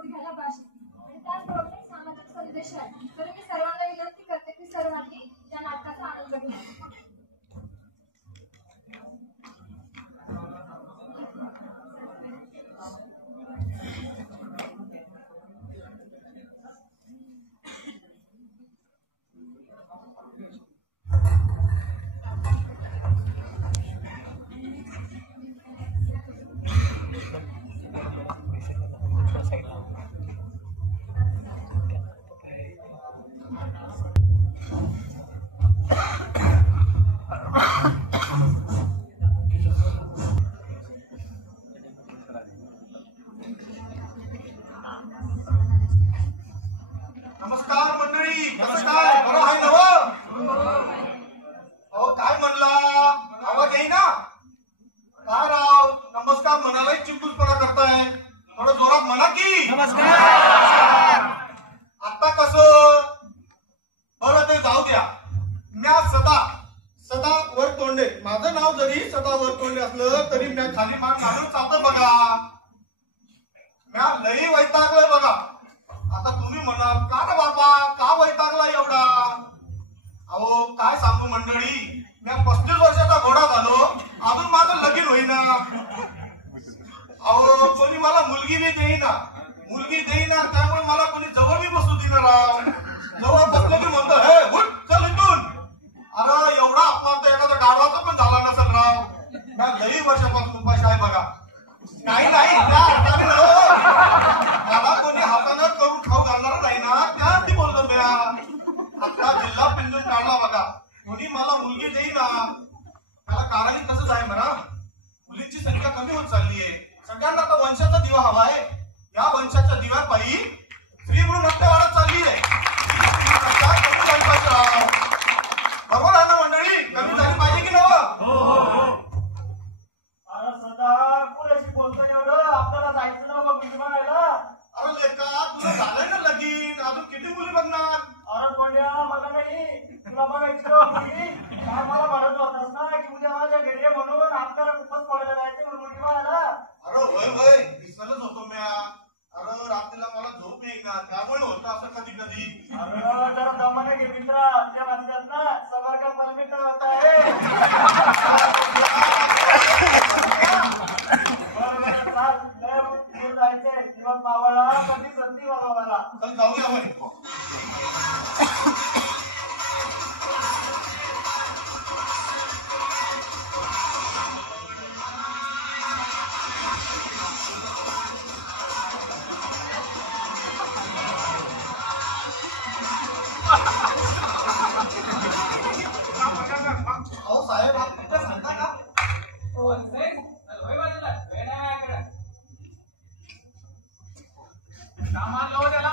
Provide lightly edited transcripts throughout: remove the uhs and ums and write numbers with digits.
गुडघ्याला बाशी आणि त्याचबरोबर एक सामाजिक संदेश आहे. तर मी सर्वांना विनंती करते की सर्वांनी या नाटकाचा आनंद घ्यावा. नमस्कार मंडळी, नमस्कार. बरं आहे नव? अहो काय म्हणला, आवाज येईना काय राव? नमस्कार म्हणालाही चिंबूसपणा करताय. थोडं जोरात म्हणा की नमस्कार. आता कसं बरं ते जाऊ द्या. म्या सदा वरतोंडे, माझं नाव जरी सदा वरतोंडे असलं तरी म्या खाली मान घालून चालतं बघा. म्या लई वैतागलोय बघा. आता तुम्ही म्हणाल का रे बाबा, का वैतागला एवढा? अहो काय सांगू मंडळी, मी 35 वर्षाचा घोडा झालो, अजून माझं लगीन होईना. अहो कोणी मला मुलगी देईना, त्यामुळे मला कोणी जवळ बी बसू देणार राव. जवळ बसलं की म्हणतो हे उठ चल इथून. अरे एवढा अपमान तर एखादा गाढवाचा पण झाला नसेल राव. त्या लई वर्षापासून उपाशी आहे बघा. नाही त्या अर्थाने मला कोणी हातानं करून खाऊ घालणार नाही ना, त्या ती बोलतो म्या. आता जिल्हा पिंजून काढला बघा. कोणी मला मुलगी देईना. त्याला कारण कसं आहे म्हणा, मुलींची संख्या कमी होत चालली आहे. सगळ्यांना आता वंशाचा दिवा हवा आहे. या वंशाच्या दिव्यापायी स्त्री भ्रूण हत्या वाढत चालली आहे. बरोबर आहे ना मंडळी? कमी झाली पाहिजे की नव? अरे लेका तुला झालंय ना लगीन, अजून किती मुली बघणार? अरे कोंड्या मला नाही, तुला बघायचं मुलगी. काय मला म्हणत होतास ना की उद्या माझ्या घरी म्हणून आपल्याला खूपच पडायला जायचं म्हणून मुलगी मला. अरे होय विसरलंच होतो म्या. अरे रात्रीला मला झोप येईना, त्यामुळे होतं असं कधी. अरे जरा दमाने घे मित्रा, त्या म्हणतात ना समार का परमिट होत आहे. जायचंय दिवस मावळा कधी संधी बाबा मला. चल जाऊया म्हणे. अहो साहेब आप कुठे सांगता का? सामान लाव त्याला.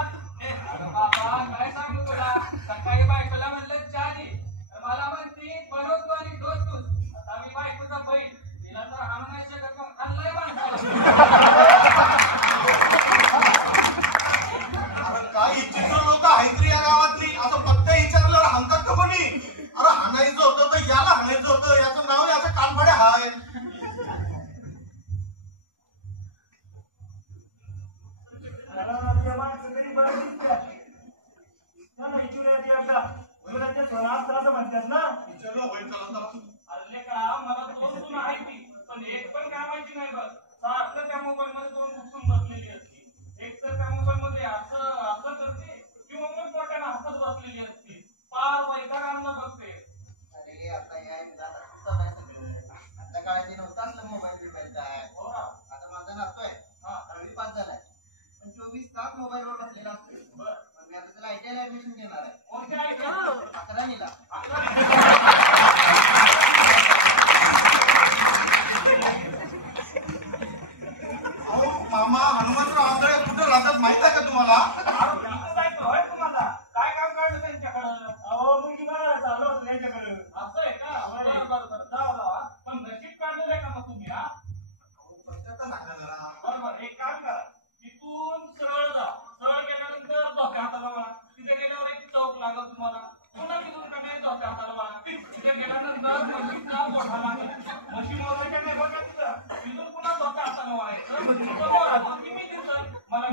बाबा काय सांगू तुला, सकाळी बायकोला म्हणलं चहा दे, मला म्हणते बनवतो आणि डोसतोस. आता मी बायकोचा बैल, तिला तर हाणू नाही शकत, मग खाल्लाय अरे काय इच्छित लोक आहेत रे या गावातली. असं पत्त्या विचारल्यावर हाणतात का कोणी? अरे हाणायचं होतं तर याला हाणायचं होतं, याचं नाव याचं कानफड्या हाय. म्हणतात ना विचारलं होईल चला. हल्ले का मला दोन सून आहे ती, पण एक पण कामाची नाही बघ. सारखं त्या मोबाईल मध्ये दोन उठून बसलेली असते. एक तर त्या मोबाईल मध्ये असं करते किंवा मग पोटाला हसत बसलेली असते. पार वैतागांना बघते. अरे आता या काय सगळं आता काळाची नव्हता असलं मोबाईल काय. आता माझा नातोय 10वी पास झालाय, पण 24 तास मोबाईलवर बसलेला असतो. पण मी आता त्याला ITI ऍडमिशन घेणार आहे. कोणत्या ITI? 11वीला. मामा हनुमंतराव आंधळे कुठे राहतात माहित आहे का तुम्हाला? तुम्हाला काय काम काढलं त्यांच्याकडं? अहो मुलगी बघायला चाललो होतो त्यांच्याकडे. असं आहे का? बरं जावा. पण नशीब काढलेलं आहे का मग तुम्ही? बरोबर, एक काम करा, तिथून सरळ जा. सरळ गेल्यानंतर धोक्या हाताला बघा. तिथे गेल्यावर एक चौक लागल तुम्हाला. पुन्हा तिथून कमी धोक्या हाताला बघा. तिथे गेल्यानंतर म्हशीचा मोठा लागेल. म्हशी मोराच्या नाही बघा तिथं. तिथून पुन्हा धोक्या हाताला वळायचं. मला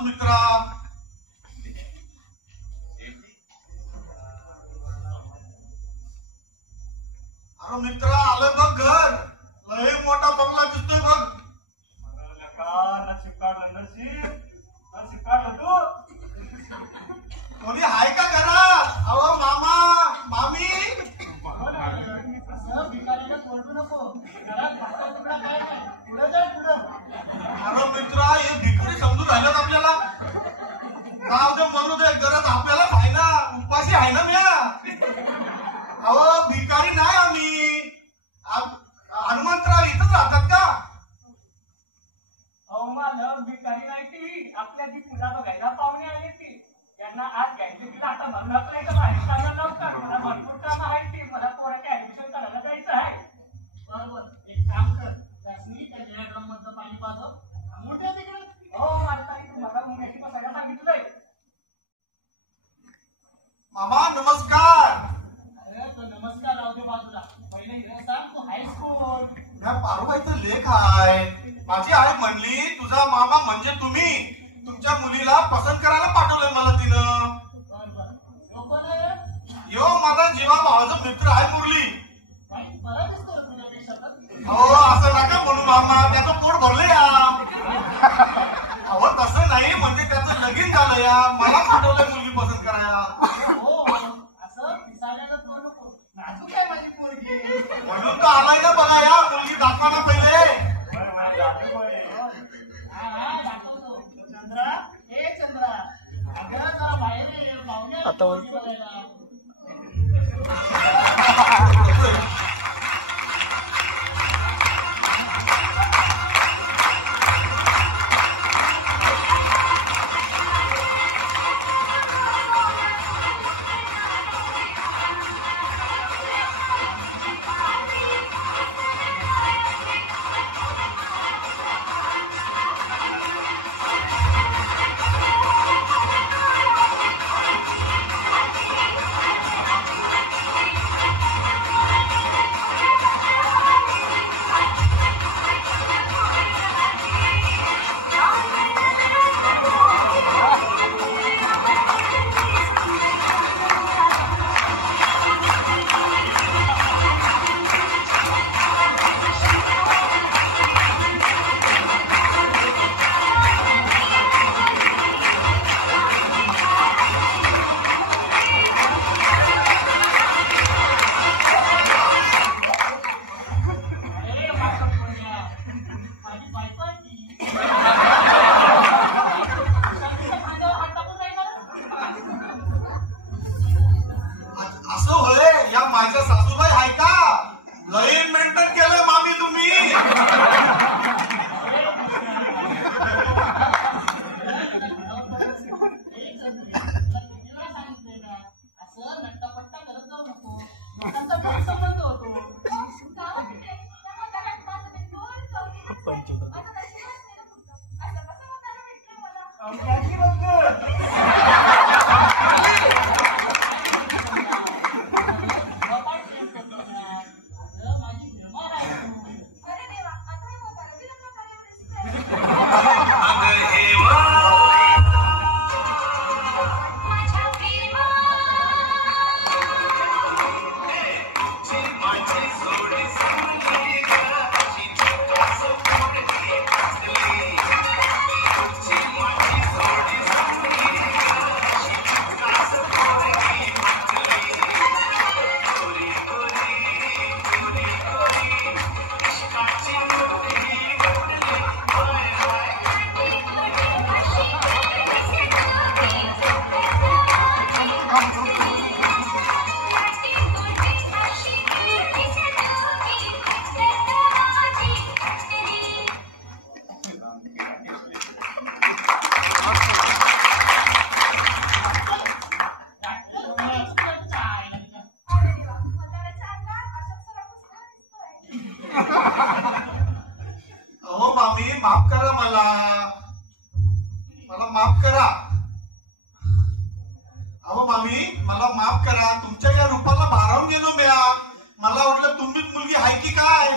बस मित्रा. अरे मित्रा आलं बघ घर. लय मोठा बंगला दिसतोय बघ. कोणी आहे का घरात? अहो मामा मामी. अरे मित्रा हे भिकारी समजून राहिलं आपल्याला. जाऊ दे म्हणू दे, गरज आपल्याला आहे ना, उपाशी आहे ना म्या. अहो भिकारी नाही आम्ही. हनुमंतराव इथंच राहतात का? मालक भिकारी नाही ती, आपल्या ती पूजा बघायला पाहुणे आले ती. त्यांना आज घ्यायचे तिला आता म्हणून बाहेर चाललं लवकर. मला भरपूर काम आहे ती. मला पोराच्या ऍडमिशन करायला जायचं आहे. बरोबर, एक काम कर, त्यासनी त्या निळ्या ड्रम मधलं पाणी पाजव. मोठ्या तिकडे. हो मालकाने तुम्हाला मुंग्याशी बसायला सांगितलंय. मामा नमस्कार. अरे तो नमस्कार राहू दे बाजूला. पहिले हे सांग तू हायस्कूल. या पारुबाईचा लेख आहे. माझी आई म्हणली तुझा मामा म्हणजे तुम्ही. तुमच्या मुलीला पसंत करायला पाठवलंय मला तिनं. बरोबर, यो कोण आहे? यो माझा जीवा भावाचा मित्र आहे मुरली. बाई, बरा दिसतो तुझ्यापेक्षा तर. हो असं नका म्हणू मामा, त्याचं पोट भरलं या. अहो तसं नाही, म्हणजे त्याचं लगीन झालं या. मला पाठवलंय मुलगी पसंत करायला. हो, असं दिसायला तो नको. नाजूक आहे माझी पोरगी. म्हणून तर आलाय ना बघा या. मुलगी दाखवा ना पहिले. हा, दाखवतो. चंद्रा, ए चंद्रा, अगं जरा बाहेर ये, पाहुणे आले पोरगी बघायला. असं होय, या माझ्या सासूबाई आहे का? लई मेंटेन केलं मामी तुम्ही. असं नट्टापट्टा करत जाऊ नको. लोकांचा गैरसमज होतो. माफ करा मला माफ करा. अहो मामी मला माफ करा. तुमच्या या रूपाला भारावून गेलो म्या. मला वाटलं तुमचीच मुलगी आहे की काय.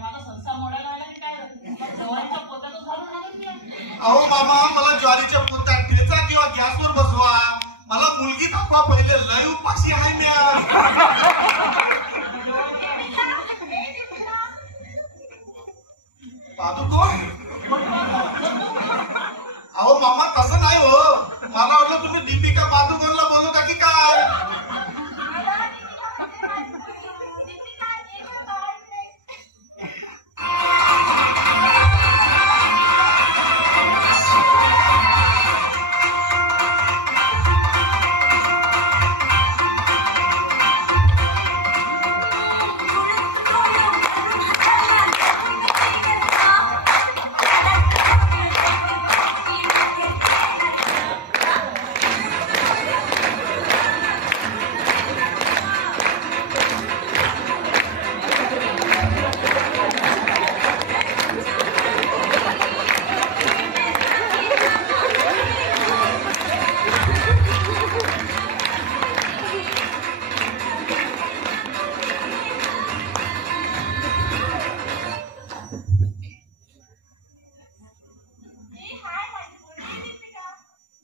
माझा संसार मोडायला आला की काय? अहो मामा मला ज्वारीच्या पोत्यात ठेचा किंवा गॅसवर बसवा. मला मुलगी दाखवा पहिले, लय उपाशी आहे म्या. पादुकोण? अहो मामा तसं नाही हो. मला वाटलं तुम्ही दीपिका पादुकोणला बोलवता की काय.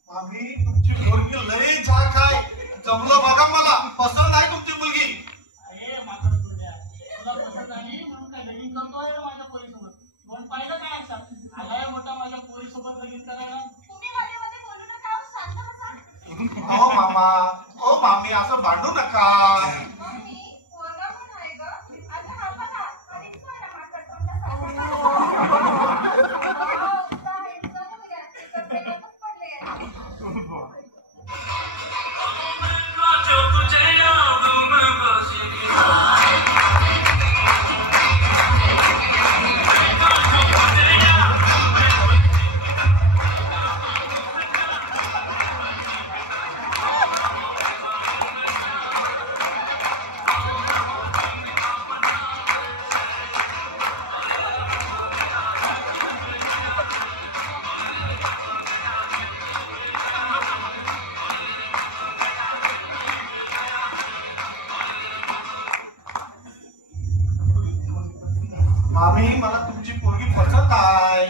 मामी तुमची मुलगी लय झाक आहे. जमलं बघा मला. पसंत आहे तुमची मुलगी. अरे मात्र तुला पसंत आली म्हणून काय लगीन करतोय रे माझ्या पोरीसोबत. कोण पाहिलं काय असं आलाय मोठा माझ्या पोरीसोबत लगीन करायला. तुम्ही मध्ये बोलू नका, शांत बसा. हो मामा, ओ मामी असं भांडू नका. मम्मी, पोरगा पण आहे ग. आता हा बघा, कधीच मला मागच्या तोंडासारखा. उत्साह आहे, तुझा मुलगा. कपडे नकोच पडले आहेत. मामी मला तुमची पोरगी पसंत आहे.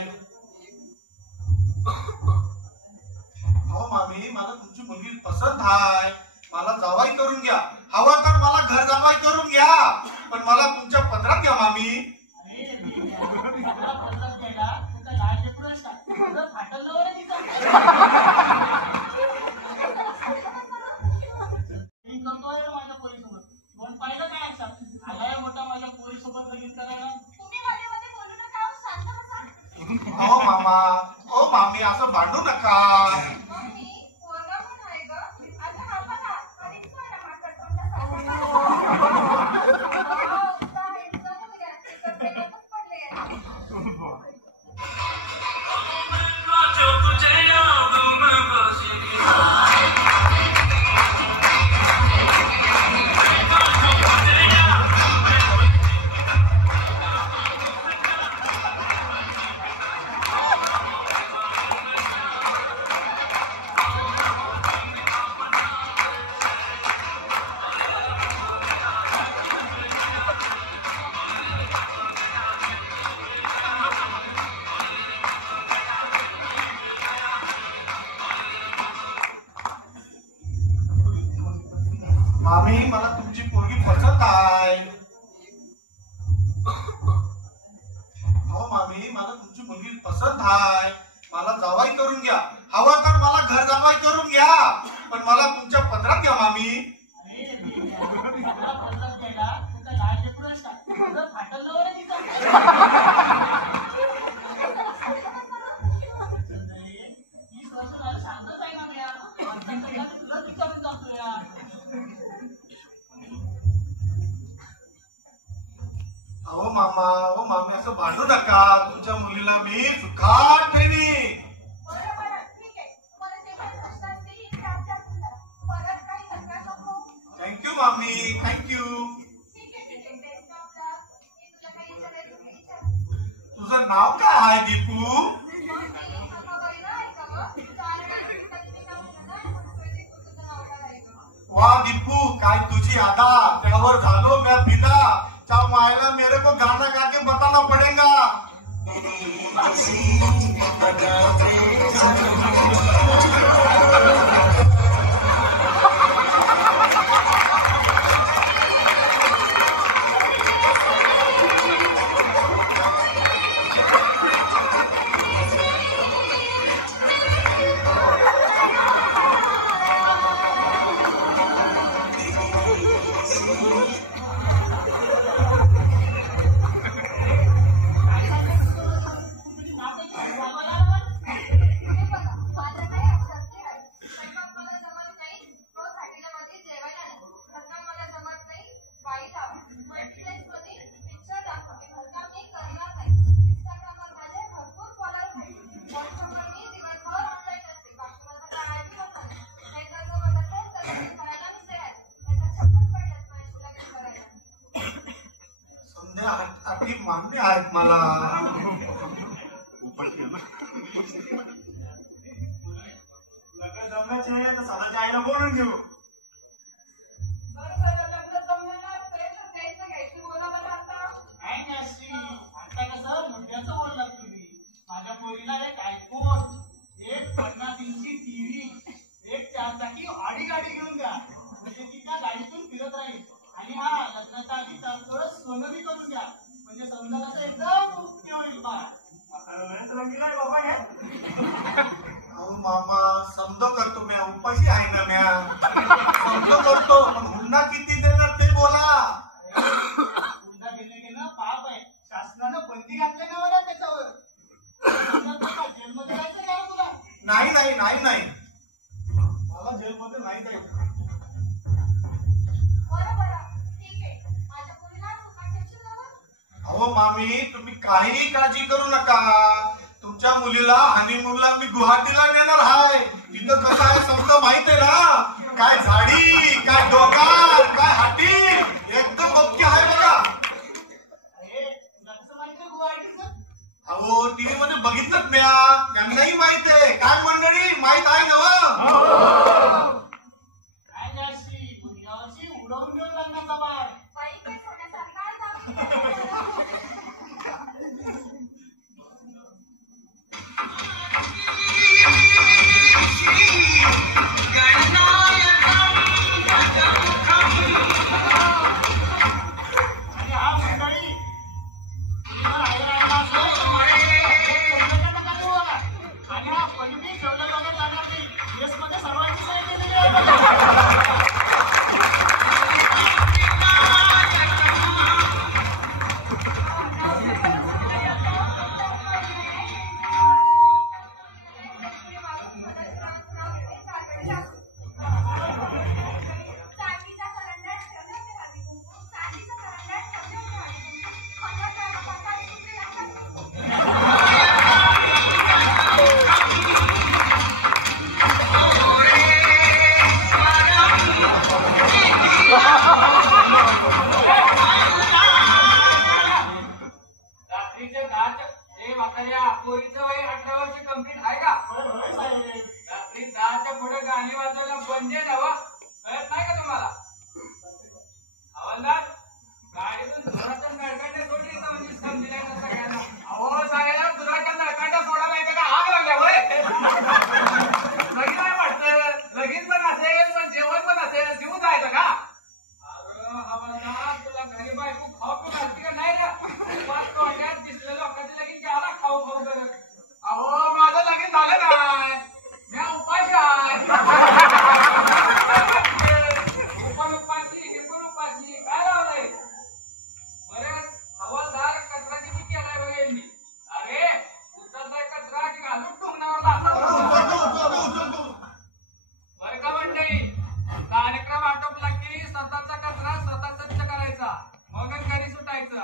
हो मामी मला तुमची मुलगी पसंत आहे. मला जावाई करून घ्या. हवा तर मला घर जावाई करून घ्या, पण मला तुमच्या पदरात घ्या मामी. अरे सगळा पसंत केला तुझा लाज लेकरूच का तुझं फाटलं रे तिचं. लगीन करतोय रे माझ्या पोरीसोबत. कोण पाहिलं काय असं आलाय मोठा माझ्या पोरीसोबत लगीन करायला. तुम्ही मध्ये बोलू नका, शांत बसा. हो मामा, ओ मामी असं भांडू नका. मम्मी, पोरगा पण आहे ग. आता हा बघा, कधीच मला मागच्या तोंडासारखा. उत्साह आहे, तुझा मुलगा. कपडे नकोच पडले आहेत. मामी मला तुमची पोरगी पसंत आहे. हो मामी मला तुमची मुलगी पसंत आहे. मला जावाई करून घ्या. हवा तर मला घर जावाई करून घ्या, पण मला तुमच्या पदरात घ्या मामी. अरे सगळा पसंत केला तुझा लाज लेकरूच का तुझं फाटलं रे तिचं. ही स्वतः शांतच आहे ना मी यार. तुला विचारून जातो यार. अहो मामा, ओ मामी असं भांडू नका. तुमच्या मुलीला मी सुखात ठेवी. बरं, ठीक आहे. तुम्हाला जे काही प्रश्न असतील, ते आमच्या हातून करा. परत काही तक्रार नको. थँक्यू मामी, थँक्यू. ठीक आहे. बेस्ट ऑफ लक. मी तुला काही विचारायचं ते विचार. तुझं नाव काय आहे दीपू? मम्मी, हा बघ ना, ऐका गं. 4 महिन्यानंतर तुम्ही नाव दिलं ना, म्हणून कळते तुझं नाव काय आहे गं. वाह दीपू, काय तुझी अदा. त्यावर झालो मैं फिदा. चाव मायला मेरे को गाना गा के बताना पड़ेगा. अटी मान्य आहेत मला. लग्न जमण्याचे तर साधाच्या आईला बोलून घेऊ. काय नसती आता कसं मुद्द्याचं बोललात तुम्ही. माझ्या पोरीला एक आयफोन, एक 50 इंची टीव्ही, एक 4 चाकी ऑडी गाडी घेऊन द्या, म्हणजे ती त्या गाडीतून फिरत राहील. आणि हा लग्नाच्या आधी 4 तोळं सोनं बी करून द्या, म्हणजे समजा कसं एकदम मुक्ती होईल बा. रंगीला आहे बाबा हे. अहो मामा समज करतो म्या, उपाशी आहे ना म्या. समज करतो पण हुंडा किती देणार ते बोला. हुंडा घेणं पाप आहे. शासनानं बंदी घातली ना मला त्याच्यावर. जेलमध्ये जायचं का तुला? नाही नाही नाही नाही मला जेलमध्ये नाही जायचं. अहो मामी तुम्ही काहीही काळजी करू नका. तुमच्या मुलीला हनीमूनला मी गुवाहाटीला नेणार आहे. तिथं कसं आहे समजा माहित आहे ना. काय झाडी, काय डोंगर, काय हाटी, एकदम बक्की आहे बघा. अरे तुला कसं माहिती गुवाहाटीचं? अहो टीव्ही मध्ये बघितलं म्या. त्यांनाही माहित आहे. काय मंडळी माहित आहे ना. काय जाशी यावर्षी उडवून घेऊन लग्नाचा बार. आणि हा मंडळी तुम्ही जर आई राहिला असेल तर आणि हा पलटी जेवढं वगैरे जाणार नाही. ड्रेसमध्ये सर्वांची सोय केलेली आहे बघा. रात्रीचे 10 म्हाताऱ्या पोरीचं वय 18 वर्ष कंप्लीट आहे का? होय साहेब. रात्री 10च्या पुढे गाणी वाजवायला बंद आहे ना व? कळत नाही का तुम्हाला? हवालदार गाडीतून दुराच्या नळकांड्या सोडली तर म्हणजे समजेल ना सगळ्यांना. अहो सगळ्यांना दुराच्या नळकांड्या सोडा नाही तर का आग लागल्या होय. लगीन नाही वाटतं. लगीन पण असेल पण जेवण पण असेल. जीव जायचं का? अरे हवालदार तुला घरी बायको खाऊ पिऊ घालते का नाही रे? उपास तोंडात दिसलेलं लोकांचे लगीन घ्यायला खाऊ खाऊ करत. अहो माझं लगीन झालं नाही. मी उपाशी आहे. पण उपाशी हे पण उपाशी काय लावलंय? बरं हवालदार कचरा किती केलाय बघ यांनी. अरे उचलताय कचरा की घालून टोंगणावर लावतात. बरं का मंडळी कार्यक्रम आटोपला की स्वतःचा कचरा स्वतः स्वच्छ करायचा मगच घरी सुटायचं.